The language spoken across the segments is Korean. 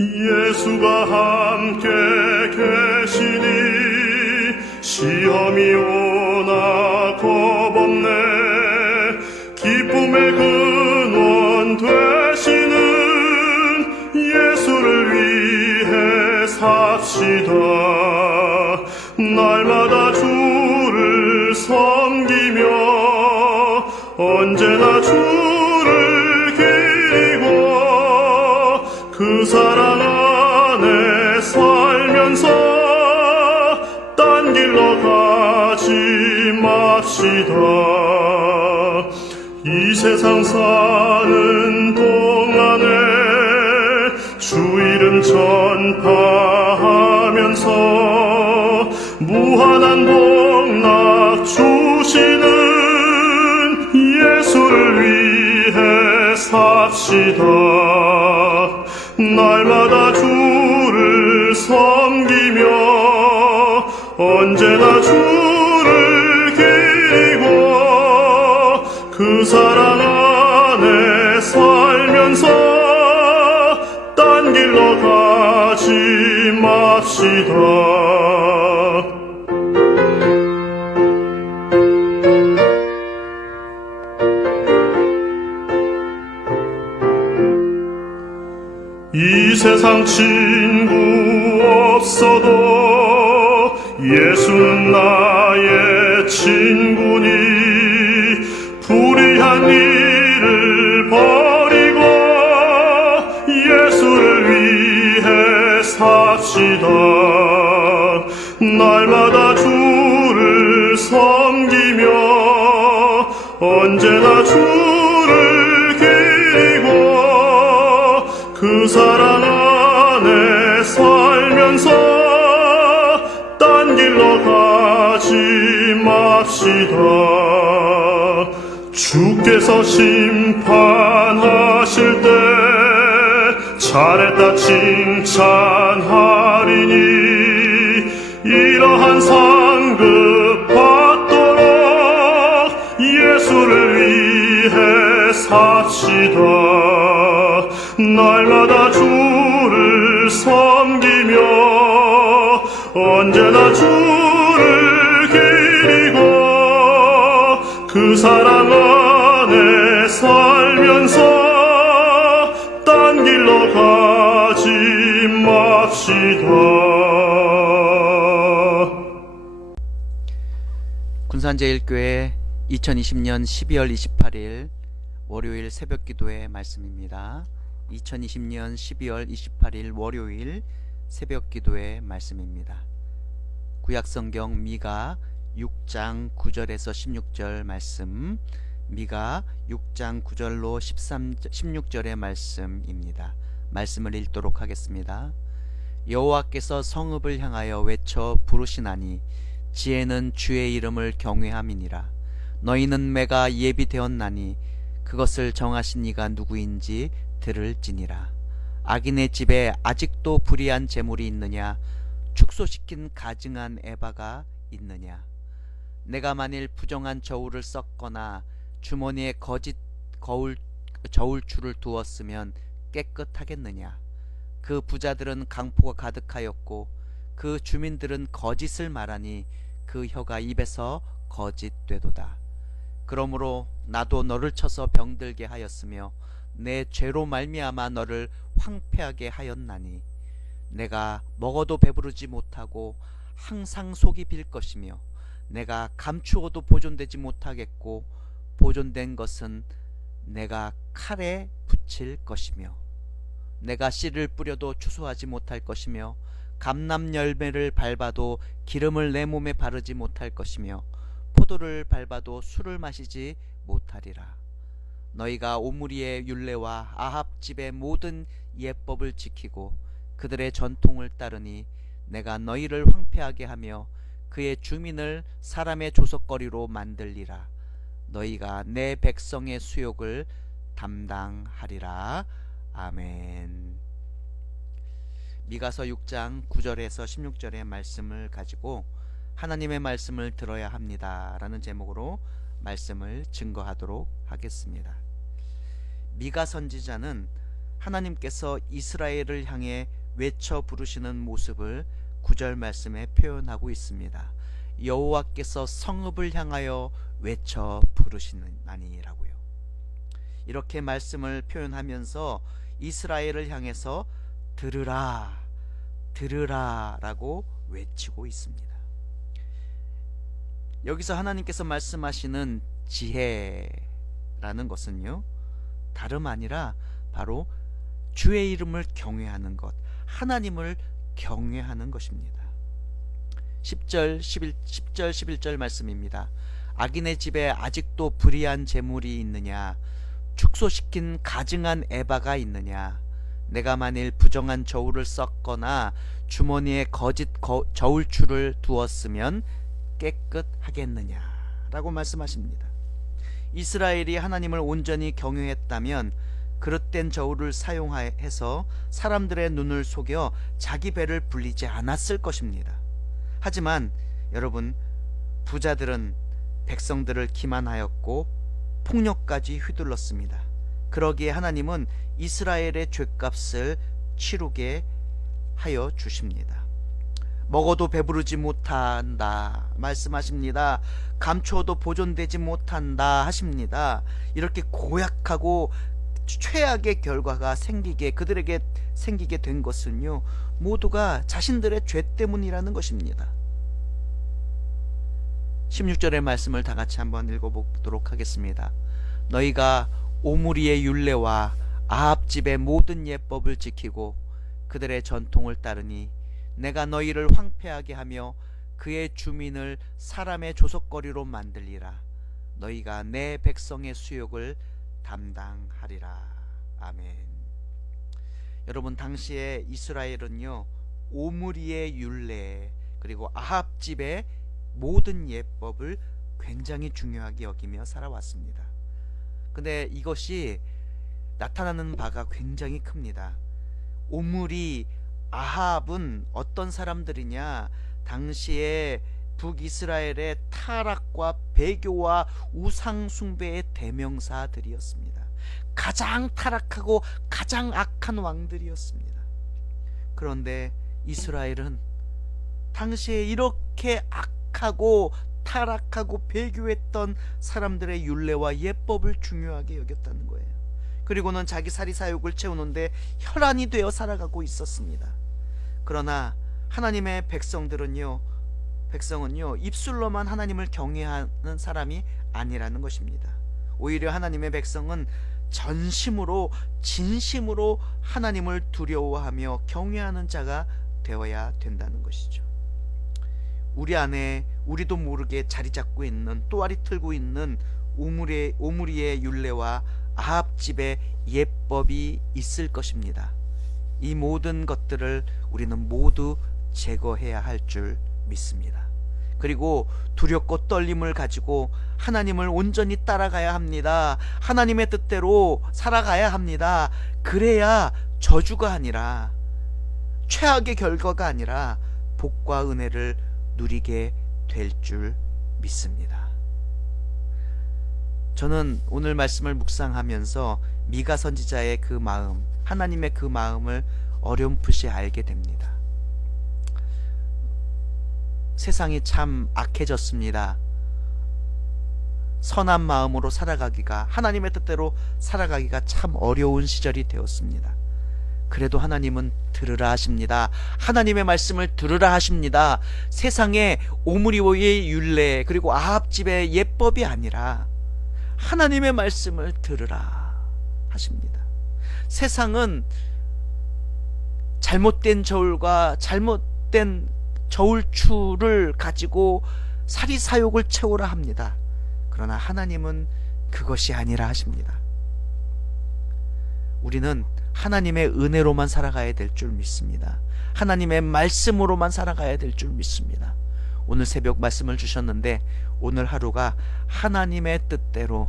예수가 함께 계시니 시험이 오나 겁없네. 기쁨의 근원 되시는 예수를 위해 삽시다. 날마다 주를 섬기며 언제나 주를 기리고 그 사랑 안에 살면서 딴 길로 가지 맙시다. 이 세상 사는 동안에 주 이름 전파하면서 무한한 복락 주시는 예수를 위해 삽시다. 날마다 주를 섬기며 언제나 주를 기리고 그 사랑 안에 살면서 딴 길로 가지 맙시다. 이 세상 친구 없어도 예수는 나의 친구니 불의한 일을 버리고 예수를 위해 삽시다. 날마다 주를 섬기며 언제나 주를 기리고 그 사랑 안에 살면서 딴 길로 가지 맙시다. 주께서 심판하실 때 잘했다 칭찬하리니 이러한 상급 받도록 예수를 위해 삽시다. 날마다 주를 섬기며 언제나 주를 기리고 그 사랑 안에 살면서 딴 길로 가지 맙시다. 군산제일교회 2020년 12월 28일 월요일 새벽기도의 말씀입니다. 2020년 12월 28일 월요일 새벽기도의 말씀입니다. 구약성경 미가 6장 9절에서 16절 말씀, 미가 6장 9절로 16절의 말씀입니다. 말씀을 읽도록 하겠습니다. 여호와께서 성읍을 향하여 외쳐 부르시나니 지혜는 주의 이름을 경외함이니라. 너희는 매가 예비되었나니 그것을 정하신 이가 누구인지 들을지니라. 악인의 집에 아직도 불의한 재물이 있느냐? 축소시킨 가증한 에바가 있느냐? 내가 만일 부정한 저울을 썩거나 주머니에 거짓 저울추를 두었으면 깨끗하겠느냐? 그 부자들은 강포가 가득하였고 그 주민들은 거짓을 말하니 그 혀가 입에서 거짓되도다. 그러므로 나도 너를 쳐서 병들게 하였으며 내 죄로 말미암아 너를 황폐하게 하였나니 내가 먹어도 배부르지 못하고 항상 속이 빌 것이며 내가 감추어도 보존되지 못하겠고 보존된 것은 내가 칼에 붙일 것이며 내가 씨를 뿌려도 추수하지 못할 것이며 감람 열매를 밟아도 기름을 내 몸에 바르지 못할 것이며 포도를 밟아도 술을 마시지 못하리라. 너희가 오므리의 율례와 아합 집의 모든 예법을 지키고 그들의 전통을 따르니 내가 너희를 황폐하게 하며 그의 주민을 사람의 조석거리로 만들리라. 너희가 내 백성의 수욕을 담당하리라. 아멘. 미가서 6장 9절에서 16절의 말씀을 가지고 하나님의 말씀을 들어야 합니다 라는 제목으로 말씀을 증거하도록 하겠습니다. 미가 선지자는 하나님께서 이스라엘을 향해 외쳐 부르시는 모습을 9절 말씀에 표현하고 있습니다. 여호와께서 성읍을 향하여 외쳐 부르시나니라고요. 이렇게 말씀을 표현하면서 이스라엘을 향해서 들으라, 들으라 라고 외치고 있습니다. 여기서 하나님께서 말씀하시는 지혜라는 것은요, 다름 아니라 바로 주의 이름을 경외하는 것, 하나님을 경외하는 것입니다. 10절 11절 말씀입니다. 악인의 집에 아직도 불의한 재물이 있느냐? 축소시킨 가증한 에바가 있느냐? 내가 만일 부정한 저울을 썼거나 주머니에 거짓 저울추를 두었으면 깨끗하겠느냐? 라고 말씀하십니다. 이스라엘이 하나님을 온전히 경외했다면 그릇된 저울을 사용해서 사람들의 눈을 속여 자기 배를 불리지 않았을 것입니다. 하지만 여러분, 부자들은 백성들을 기만하였고 폭력까지 휘둘렀습니다. 그러기에 하나님은 이스라엘의 죗값을 치르게 하여 주십니다. 먹어도 배부르지 못한다 말씀하십니다. 감추어도 보존되지 못한다 하십니다. 이렇게 고약하고 최악의 결과가 그들에게 생기게 된 것은요, 모두가 자신들의 죄 때문이라는 것입니다. 16절의 말씀을 다 같이 한번 읽어보도록 하겠습니다. 너희가 오므리의 율례와 아합 집의 모든 예법을 지키고 그들의 전통을 따르니 내가 너희를 황폐하게 하며 그의 주민을 사람의 조석거리로 만들리라. 너희가 내 백성의 수욕을 담당하리라. 아멘. 여러분, 당시에 이스라엘은요, 오므리의 율례 그리고 아합 집의 모든 예법을 굉장히 중요하게 여기며 살아왔습니다. 근데 이것이 나타나는 바가 굉장히 큽니다. 오므리, 아합은 어떤 사람들이냐? 당시에 북이스라엘의 타락과 배교와 우상 숭배의 대명사들이었습니다. 가장 타락하고 가장 악한 왕들이었습니다. 그런데 이스라엘은 당시에 이렇게 악하고 타락하고 배교했던 사람들의 율례와 예법을 중요하게 여겼다는 거예요. 그리고는 자기 사리사욕을 채우는데 혈안이 되어 살아가고 있었습니다. 그러나 하나님의 백성은요, 입술로만 하나님을 경외하는 사람이 아니라는 것입니다. 오히려 하나님의 백성은 전심으로 진심으로 하나님을 두려워하며 경외하는 자가 되어야 된다는 것이죠. 우리 안에 우리도 모르게 자리 잡고 있는, 또아리 틀고 있는 오므리의 율례와 아합 집의 예법이 있을 것입니다. 이 모든 것들을 우리는 모두 제거해야 할 줄 믿습니다. 그리고 두렵고 떨림을 가지고 하나님을 온전히 따라가야 합니다. 하나님의 뜻대로 살아가야 합니다. 그래야 저주가 아니라, 최악의 결과가 아니라 복과 은혜를 누리게 될 줄 믿습니다. 저는 오늘 말씀을 묵상하면서 미가 선지자의 그 마음, 하나님의 그 마음을 어렴풋이 알게 됩니다. 세상이 참 악해졌습니다. 선한 마음으로 살아가기가, 하나님의 뜻대로 살아가기가 참 어려운 시절이 되었습니다. 그래도 하나님은 들으라 하십니다. 하나님의 말씀을 들으라 하십니다. 세상의 오므리의 율례 그리고 아합 집의 예법이 아니라 하나님의 말씀을 들으라 하십니다. 세상은 잘못된 저울과 잘못된 저울추를 가지고 사리사욕을 채우라 합니다. 그러나 하나님은 그것이 아니라 하십니다. 우리는 하나님의 은혜로만 살아가야 될 줄 믿습니다. 하나님의 말씀으로만 살아가야 될 줄 믿습니다. 오늘 새벽 말씀을 주셨는데 오늘 하루가 하나님의 뜻대로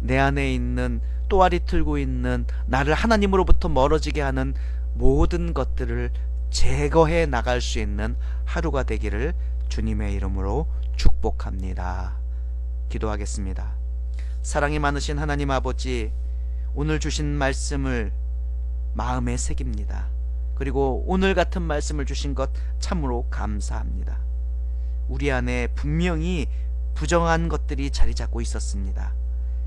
내 안에 있는, 또아리 틀고 있는 나를 하나님으로부터 멀어지게 하는 모든 것들을 제거해 나갈 수 있는 하루가 되기를 주님의 이름으로 축복합니다. 기도하겠습니다. 사랑이 많으신 하나님 아버지, 오늘 주신 말씀을 마음에 새깁니다. 그리고 오늘 같은 말씀을 주신 것 참으로 감사합니다. 우리 안에 분명히 부정한 것들이 자리 잡고 있었습니다.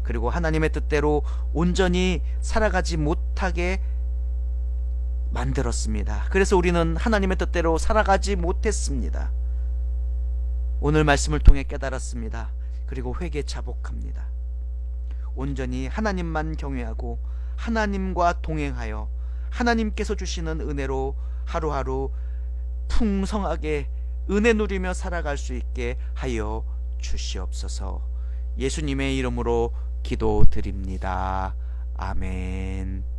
그리고 하나님의 뜻대로 온전히 살아가지 못하게 만들었습니다. 그래서 우리는 하나님의 뜻대로 살아가지 못했습니다. 오늘 말씀을 통해 깨달았습니다. 그리고 회개 자복합니다. 온전히 하나님만 경외하고 하나님과 동행하여 하나님께서 주시는 은혜로 하루하루 풍성하게 은혜 누리며 살아갈 수 있게 하여 주시옵소서. 예수님의 이름으로 기도드립니다. 아멘.